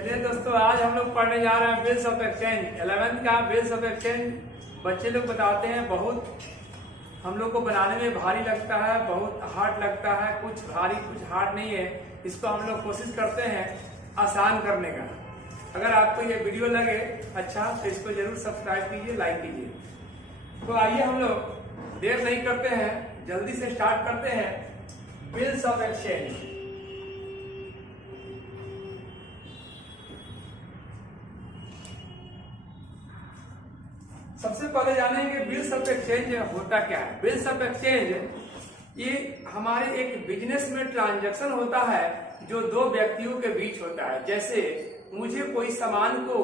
चलिए दोस्तों, आज हम लोग पढ़ने जा रहे हैं बिल्स ऑफ एक्सचेंज 11th का बिल्स ऑफ एक्सचेंज। बच्चे लोग बताते हैं बहुत हम लोग को बनाने में भारी लगता है, बहुत हार्ड लगता है। कुछ भारी कुछ हार्ड नहीं है, इसको हम लोग कोशिश करते हैं आसान करने का। अगर आपको ये वीडियो लगे अच्छा तो इसको जरूर सब्सक्राइब कीजिए, लाइक कीजिए। तो आइए हम लोग देर नहीं करते हैं, जल्दी से स्टार्ट करते हैं बिल्स ऑफ एक्सचेंज। सबसे पहले जानेंगे बिल्स ऑफ एक्सचेंज होता क्या है। बिल्स ऑफ एक्सचेंज ये हमारे एक बिजनेस में ट्रांजैक्शन होता है जो दो व्यक्तियों के बीच होता है। जैसे मुझे कोई सामान को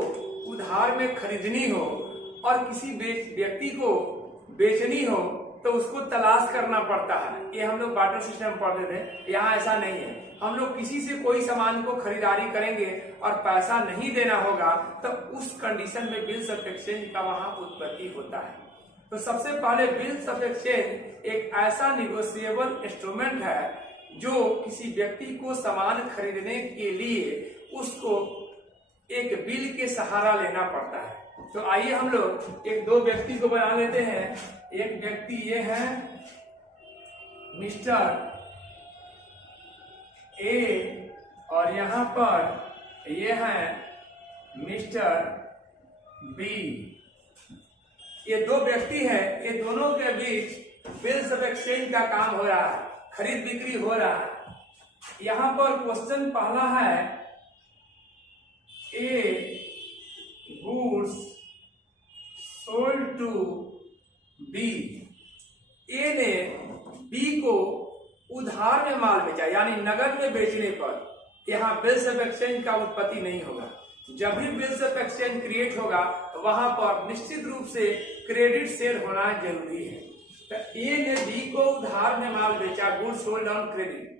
उधार में खरीदनी हो और किसी व्यक्ति को बेचनी हो तो उसको तलाश करना पड़ता है। ये हम लोग बार्टर सिस्टम पढ़ते थे, यहाँ ऐसा नहीं है। हम लोग किसी से कोई सामान को खरीदारी करेंगे और पैसा नहीं देना होगा तो उस कंडीशन में बिल्स ऑफ एक्सचेंज का वहां उत्पत्ति होता है। तो सबसे पहले बिल्स ऑफ एक्सचेंज एक ऐसा निगोशिएबल इंस्ट्रूमेंट है जो किसी व्यक्ति को सामान खरीदने के लिए उसको एक बिल के सहारा लेना पड़ता है। तो आइए हम लोग एक दो व्यक्ति को बना लेते हैं। एक व्यक्ति ये है मिस्टर ए और यहाँ पर ये है मिस्टर बी। ये दो व्यक्ति है, ये दोनों के बीच बिल्स ऑफ एक्सचेंज का काम हो रहा है, खरीद बिक्री हो रहा है। यहाँ पर क्वेश्चन पहला है ए गुड्स सोल्ड टू बी। ए ने बी को उधार में माल बेचा यानी नगद में बेचने पर यहाँ बिल्स ऑफ एक्सचेंज का उत्पत्ति नहीं होगा। जब भी बिल्स ऑफ एक्सचेंज क्रिएट होगा तो वहां पर निश्चित रूप से क्रेडिट सेल होना जरूरी है। तो ए ने बी को उधार में माल बेचा, goods sold on credit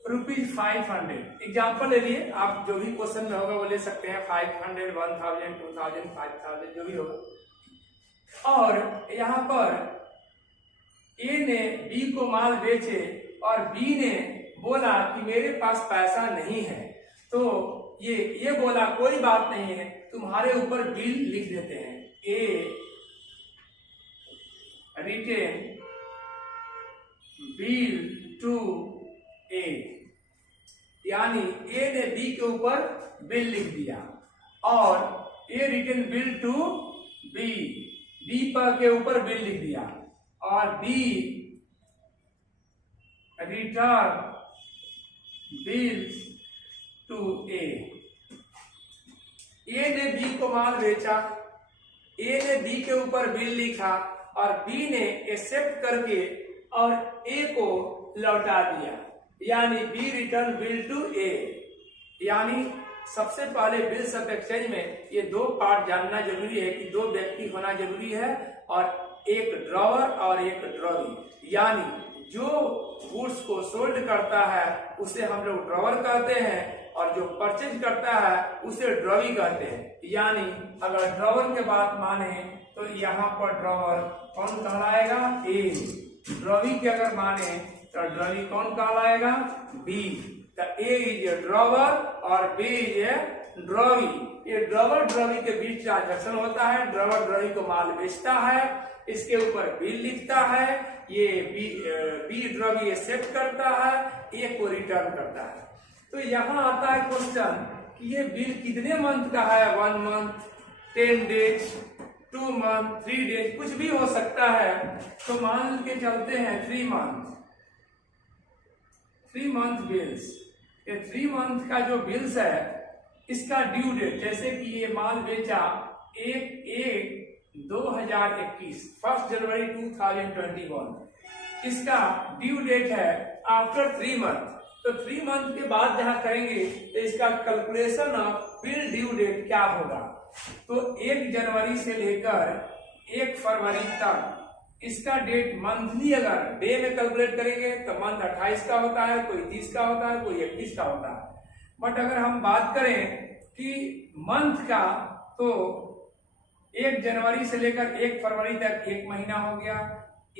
₹500। Example ले लिए, आप जो भी क्वेश्चन में होगा वो ले सकते हैं, 500, 1000, 2000, 5000 जो भी होगा। और यहाँ पर ए ने बी को माल बेचे और बी ने बोला कि मेरे पास पैसा नहीं है। तो ये बोला कोई बात नहीं है, तुम्हारे ऊपर बिल लिख देते हैं। ए रिटेन बिल टू ए, यानी ए ने बी के ऊपर बिल लिख दिया और A written bill to B, B पर के ऊपर बिल लिख दिया और B return bills to A. A ने बी को माल बेचा, ए ने बी के ऊपर बिल लिखा और बी ने एक्सेप्ट करके और ए को लौटा दिया, यानी बी रिटर्न बिल टू ए। यानी सबसे पहले बिल्स ऑफ एक्सचेंज में ये दो पार्ट जानना जरूरी है कि दो व्यक्ति होना जरूरी है और एक ड्रॉवर और एक ड्रॉवी। यानी जो गुड्स को सोल्ड करता है उसे हम लोग ड्रॉवर कहते हैं और जो परचेज करता है उसे ड्रॉवी कहते हैं। यानी अगर ड्रॉवर के बात माने तो यहाँ पर ड्रॉवर कौन कहलाएगा? ए। ड्रॉवी के अगर माने तो ड्रॉवी कौन कहलाएगा? बी। तो ए इज ए ड्रॉवर और बी इज ए ड्रॉवी। ये ड्रॉवर ड्रॉवी के बीच ट्रांजैक्शन होता है। ड्रॉवर ड्रॉवी को माल बेचता है, इसके ऊपर बिल लिखता है, ये बी ड्रॉवी एक्सेप्ट करता है, ए को रिटर्न करता है। तो यहाँ आता है क्वेश्चन कि ये बिल कितने मंथ का है? 1 मंथ, 10 डेज, 2 मंथ, 3 डेज, कुछ भी हो सकता है। तो मान के चलते हैं 3 मंथ, 3 मंथ बिल्स। ये 3 मंथ का जो बिल्स है इसका ड्यू डेट, जैसे कि ये माल बेचा 1/1/2021, 1 जनवरी 2021, इसका ड्यू डेट है आफ्टर 3 मंथ। तो 3 मंथ के बाद जहां करेंगे तो इसका calculation of bill due date क्या होगा? तो 1 जनवरी से लेकर 1 फरवरी तक इसका डेट मंथली अगर डे में कैलकुलेट करेंगे तो मंथ 28 का होता है, कोई 30 का होता है, कोई 31 का होता है। बट अगर हम बात करें कि मंथ का तो 1 जनवरी से लेकर 1 फरवरी तक 1 महीना हो गया।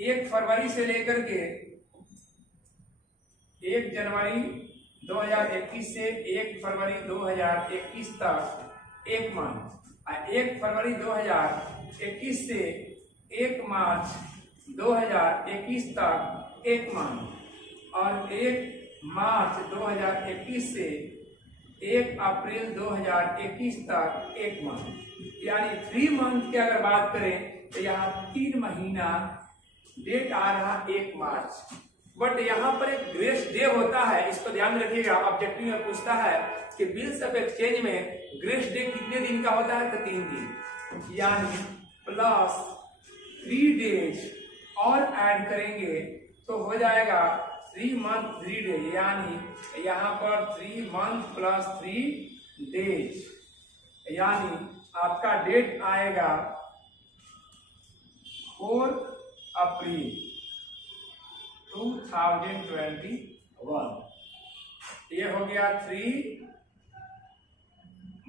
1 फरवरी से लेकर के 1 जनवरी 2021 से 1 फरवरी 2021 तक एक मंथ, 1 फरवरी 2021 से 1 मार्च 2021 तक एक मंथ, और 1 मार्च 2021 से 1 अप्रैल 2021 तक एक मंथ, यानी 3 मंथ की अगर बात करें तो यहाँ 3 महीना डेट आ रहा 1 मार्च। बट यहाँ पर एक ग्रेस डे होता है, इसको ध्यान रखिएगा। ऑब्जेक्टिव में पूछता है कि बिल्स ऑफ एक्सचेंज में ग्रेस डे कितने दिन का होता है, तो 3 दिन, यानी प्लस 3 डेज और ऐड करेंगे तो हो जाएगा 3 मंथ 3 डेज, यानी यहाँ पर 3 मंथ प्लस 3 डेज, यानी आपका डेट आएगा 4 अप्रैल 2021। ये हो गया 3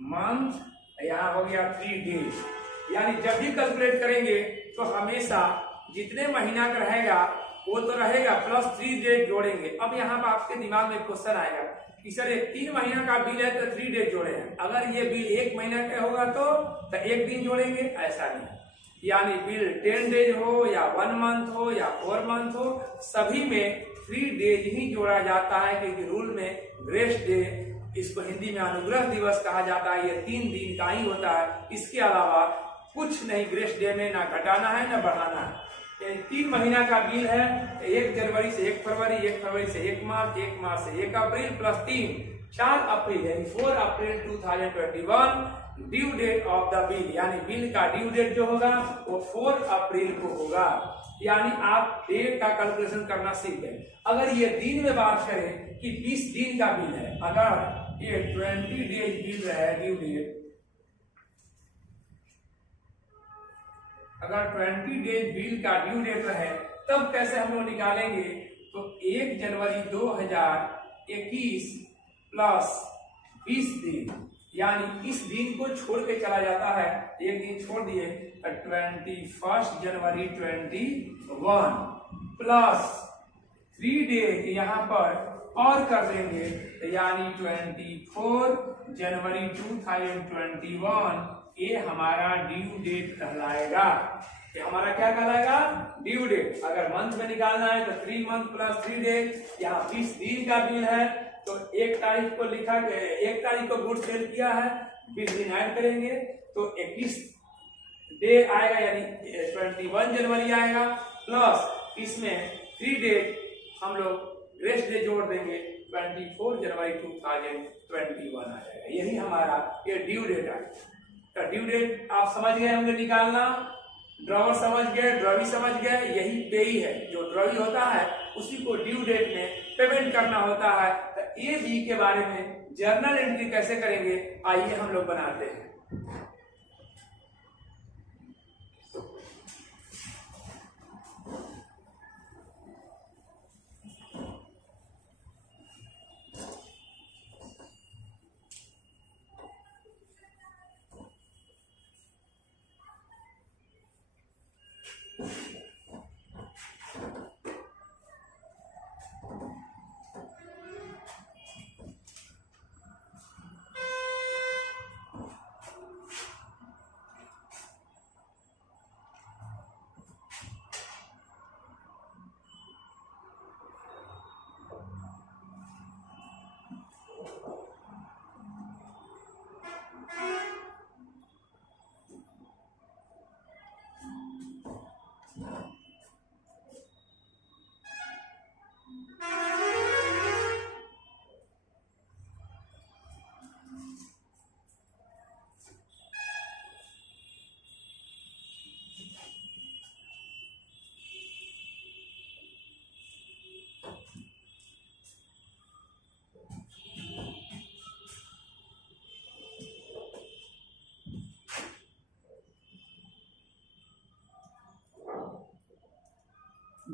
मंथ, यहाँ हो गया 3 डेज। यानी जब भी कैलकुलेट करेंगे तो हमेशा जितने महीना का रहेगा वो तो रहेगा, प्लस 3 डेज जोड़ेंगे। अब यहाँ पर आपके दिमाग में क्वेश्चन आएगा कि सर ये 3 महीना का बिल है तो 3 डेज जोड़े हैं, अगर ये बिल 1 महीना का होगा तो 1 दिन जोड़ेंगे, ऐसा नहीं। यानी बिल 10 डेज हो या 1 मंथ हो या 4 मंथ हो, सभी में 3 डेज ही जोड़ा जाता है, क्योंकि रूल में ग्रेस डे, इसको हिंदी में अनुग्रह दिवस कहा जाता है, ये 3 दिन का ही होता है। इसके अलावा कुछ नहीं ग्रेस डे में, ना घटाना है ना बढ़ाना है। 3 महीना का बिल है, 1 जनवरी से 1 फरवरी, 1 फरवरी से 1 मार्च, 1 मार्च से 1 अप्रैल प्लस 3, 4 अप्रैल, यानी 4 April 2021 due date of the bill, यानी बिल का ड्यू डेट जो होगा वो 4 अप्रैल को होगा। यानी आप डेट का कैलकुलेशन करना सीख गए। अगर ये दिन में बात करें कि 20 दिन का बिल है, अगर ये 20 डेज बिल है ड्यू डेट, अगर 20 डेज बिल का ड्यू डेट रहे तब कैसे हम लोग निकालेंगे, तो 1 जनवरी 2021 प्लस 20 दिन, यानी इस दिन को छोड़ के चला जाता है, एक दिन छोड़ दिए, 21 जनवरी 21 प्लस 3 डेज यहाँ पर और कर देंगे, यानी 24 जनवरी 2021, ये हमारा ड्यू डेट कहलाएगा। ये हमारा क्या कहलाएगा, ड्यू डेट। अगर मंथ में निकालना है तो 3 मंथ प्लस 3 डेज, यहाँ 20 दिन का बिल है तो 1 तारीख को लिखा, 1 तारीख को गुड सेल किया है, 20 दिन ऐड करेंगे तो 21 डे आएगा, यानी 21 जनवरी आएगा, प्लस इसमें 3 डेज हम लोग ग्रेस डे जोड़ देंगे, 24 जनवरी 2021 आ जाएगा। यही हमारा ये ड्यू डेट आएगा। तो ड्यू डेट आप समझ गए होंगे निकालना, ड्रॉवर समझ गए, ड्रॉवी समझ गए, यही पेई है। जो ड्रॉवी होता है उसी को ड्यू डेट में पेमेंट करना होता है। तो ए बी के बारे में जर्नल एंट्री कैसे करेंगे, आइए हम लोग बनाते हैं।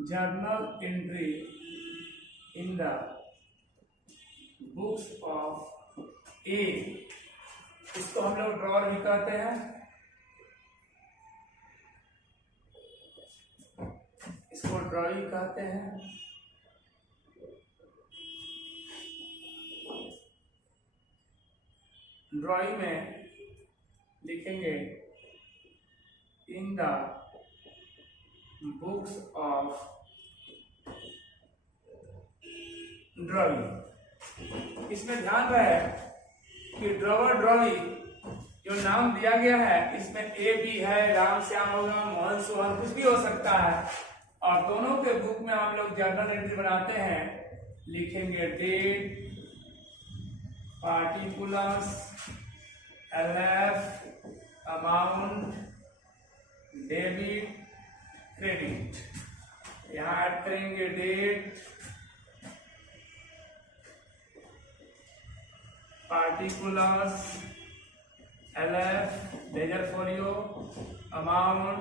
Journal entry in the books of A, इसको हम लोग ड्रॉअर भी कहते हैं, इसको ड्रॉइंग कहते हैं। ड्राइंग में लिखेंगे in the books of drawing. इसमें ध्यान रहे कि ड्रॉवर ड्राइंग जो नाम दिया गया है इसमें ए बी है, राम श्याम होगा, मोहन सोहन, कुछ भी हो सकता है। और दोनों के बुक में हम लोग जर्नल एंट्री बनाते हैं, लिखेंगे date, particulars, LF, amount, debit, credit. यहाँ ऐड करेंगे date, particulars, LF, ledger folio, amount,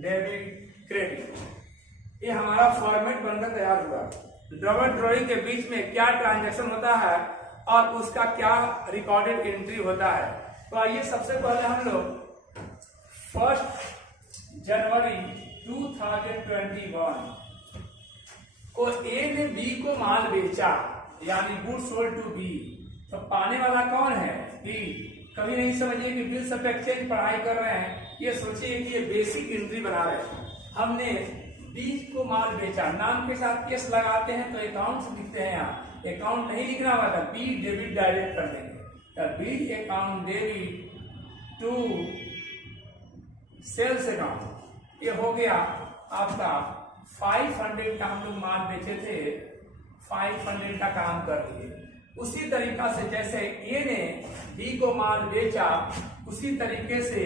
debit, credit. ये हमारा फॉर्मेट बनकर तैयार हुआ। ड्रॉवर ड्राइंग के बीच में क्या ट्रांजैक्शन होता है और उसका क्या रिकॉर्डेड एंट्री होता है। तो आइए सबसे पहले हम लोग 1 जनवरी 2021 को ए ने बी को माल बेचा, यानी गुड्स सोल्ड टू बी। तो पाने वाला कौन है? बी। कभी नहीं समझिए कि बिल्स ऑफ एक्सचेंज पढ़ाई कर रहे हैं, ये सोचिए कि ये बेसिक एंट्री बना रहे हैं। हमने बी को माल बेचा, नाम के साथ केस लगाते हैं तो अकाउंट लिखते हैं। यहाँ अकाउंट नहीं लिखना हुआ था, बी डेबिट डायरेक्ट कर देंगे। B account debit to sales account. ये हो गया आपका 500 का हम लोग माल बेचे थे, 500 का काम कर दिए। उसी तरीका से जैसे ए ने बी को माल बेचा, उसी तरीके से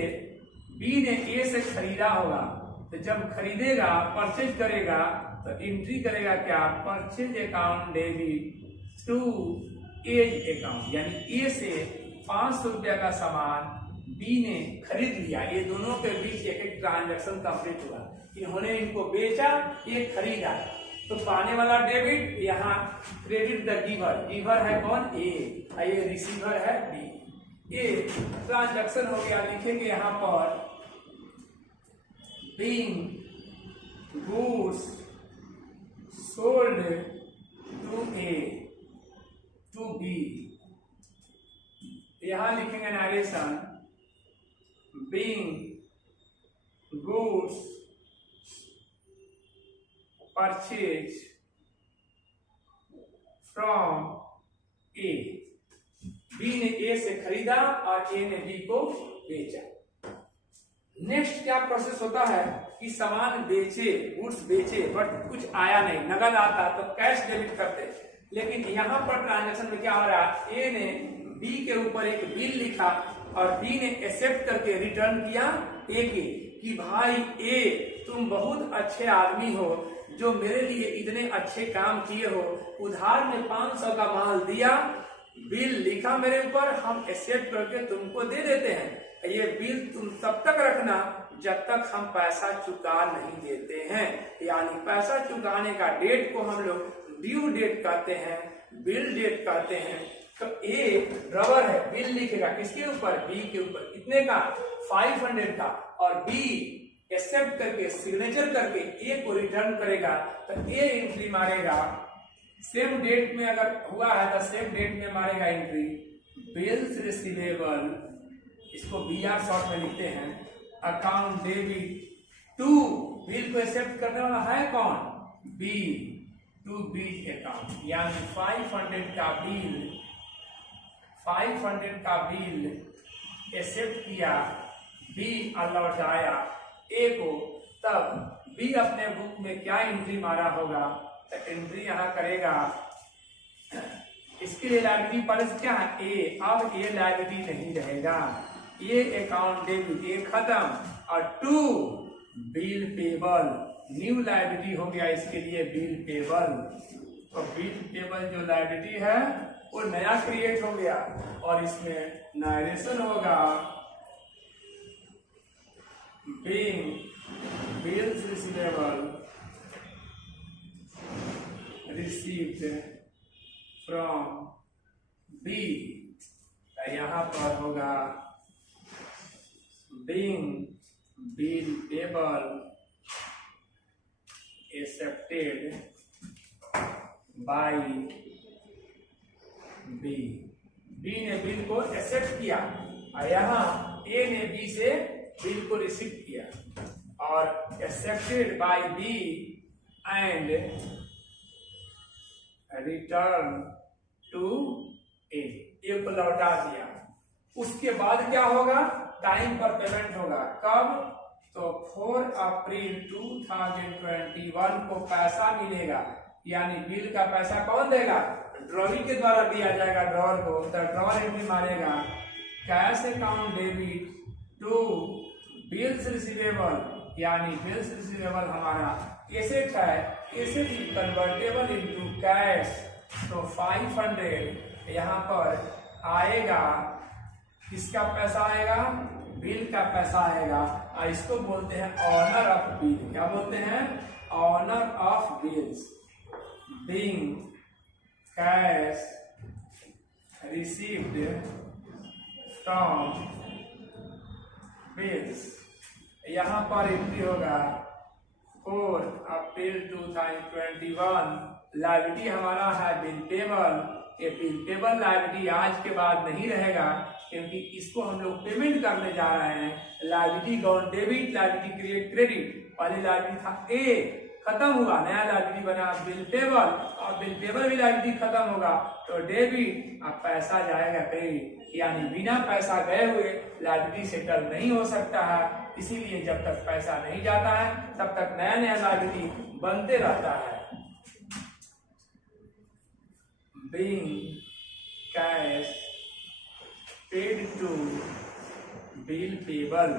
बी ने ए से खरीदा होगा। तो जब खरीदेगा, परचेज करेगा, तो एंट्री करेगा क्या? Purchase account debit to A's account, यानी ए से 500 रुपया का सामान बी ने खरीद लिया। ये दोनों के बीच एक एक ट्रांजैक्शन कंप्लीट हुआ। इन्होंने इनको बेचा, ये खरीदा। तो पाने वाला डेबिट, यहाँ क्रेडिट द गिवर। गिवर है कौन? ए। ये रिसीवर है बी। ये ट्रांजैक्शन हो गया। लिखेंगे यहाँ पर being goods sold to A to B. यहां लिखेंगे narration being goods purchase from A. B ने ए से खरीदा और ए ने बी को बेचा। नेक्स्ट क्या प्रोसेस होता है कि सामान बेचे, गुड्स बेचे, बट कुछ आया नहीं, नगद आता तो कैश डेबिट करते। लेकिन यहाँ पर ट्रांजैक्शन में क्या हो रहा है? ए ने बी के ऊपर एक बिल लिखा और बी ने एक्सेप्ट करके रिटर्न किया ए के कि भाई ए, तुम बहुत अच्छे आदमी हो जो मेरे लिए इतने अच्छे काम किए हो। उधार में 500 का माल दिया, बिल लिखा मेरे ऊपर, हम एक्सेप्ट करके तुमको दे देते हैं। ये बिल तुम तब तक रखना जब तक हम पैसा चुका नहीं देते हैं। यानी पैसा चुकाने का डेट को हम लोग ड्यू डेट कहते हैं, बिल डेट कहते हैं। तो ए ड्रॉवर है, बिल लिखेगा किसके ऊपर? बी के ऊपर। कितने का? 500 का। और बी एक्सेप्ट करके सिग्नेचर करके ए को रिटर्न करेगा। तो ए एंट्री मारेगा सेम डेट में, अगर हुआ है तो सेम डेट में मारेगा एंट्री बिल्स रिसीवेबल, इसको बीआर शॉर्ट में लिखते हैं, अकाउंट डेबिट टू, बिल को एक्सेप्ट करने वाला है कौन? B, to B account. यानी 500 का बिल, 500 का बिल एक्सेप्ट किया, बी लौटाया ए को। तब बी अपने बुक में क्या एंट्री मारा होगा? तो एंट्री यहाँ करेगा, इसके लिए लायबिलिटी पहले से क्या है? ए। अब ये लायबिलिटी नहीं रहेगा, ये अकाउंट डेबिट, ये खत्म। और to bill payable, new liability हो गया इसके लिए बिल पेबल। तो बिल पेबल जो लायबिलिटी है वो नया क्रिएट हो गया और इसमें नरेशन होगा being bills receivable received from B. यहाँ पर होगा being bill payable accepted by B. B ने बिल को एक्सेप्ट किया और यहाँ ए ने बी से बिल को रिसीव किया और accepted by B and return to A को लौटा दिया। उसके बाद क्या होगा, टाइम पर पेमेंट होगा। कब, तो 4 अप्रैल 2021 को पैसा मिलेगा, यानी बिल का पैसा कौन देगा, ड्रॉवी के द्वारा दिया जाएगा ड्रॉवर को। तो ड्रॉवर एंट्री मारेगा cash account debit to bills receivable, यानी बिल्स रिसीवेबल हमारा एसेट है, asset is convertible into cash. तो 500 यहाँ पर आएगा, किसका पैसा आएगा, बिल का पैसा आएगा और इसको बोलते हैं ऑनर ऑफ बिल। क्या बोलते हैं, honour of bills being cash received from bills. यहाँ पर एंट्री होगा 4 अप्रैल 2021। लायबिलिटी हमारा है बिल पेबल। ये बिल पेबल लायबिलिटी आज के बाद नहीं रहेगा, क्योंकि इसको हम लोग पेमेंट करने जा रहे हैं। Liability gone debit, liability create credit. पहले लायबिलिटी था ए, खत्म हुआ, नया लायबिलिटी बना बिल पेबल, और बिल पेबल भी लायबिलिटी खत्म होगा तो डेबिट, अब पैसा जाएगा क्रेडिट, यानी बिना पैसा गए हुए लायबिलिटी सेटल नहीं हो सकता है। इसीलिए जब तक पैसा नहीं जाता है तब तक नया नया लायबिलिटी बनते रहता है। Being cash paid to bill payable,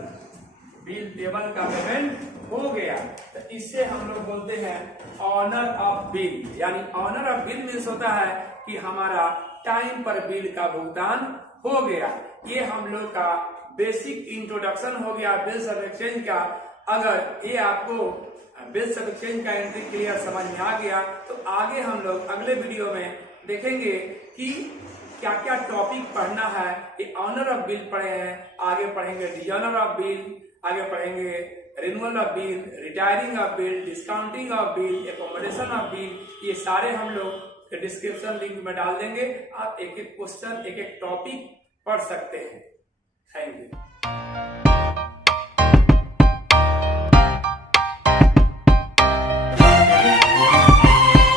bill payable का पेमेंट हो गया, तो इससे हम लोग बोलते हैं ऑनर ऑफ बिल। यानी ऑनर ऑफ बिल मीन्स होता है कि हमारा टाइम पर बिल का भुगतान हो गया। ये हम लोग का बेसिक इंट्रोडक्शन हो गया बिल्स ऑफ एक्सचेंज का। अगर ये आपको बिल्स ऑफ एक्सचेंज का एंट्री क्लियर समझ में आ गया तो आगे हम लोग अगले वीडियो में देखेंगे कि क्या क्या टॉपिक पढ़ना है। ये ऑनर ऑफ बिल पढ़े हैं, आगे पढ़ेंगे डिजॉनर ऑफ बिल, आगे पढ़ेंगे renewal of bill, retiring of bill, discounting of bill, accommodation of bill. ये सारे हम लोग डिस्क्रिप्शन लिंक में डाल देंगे। आप एक एक क्वेश्चन, एक एक टॉपिक पढ़ सकते हैं। Thank you.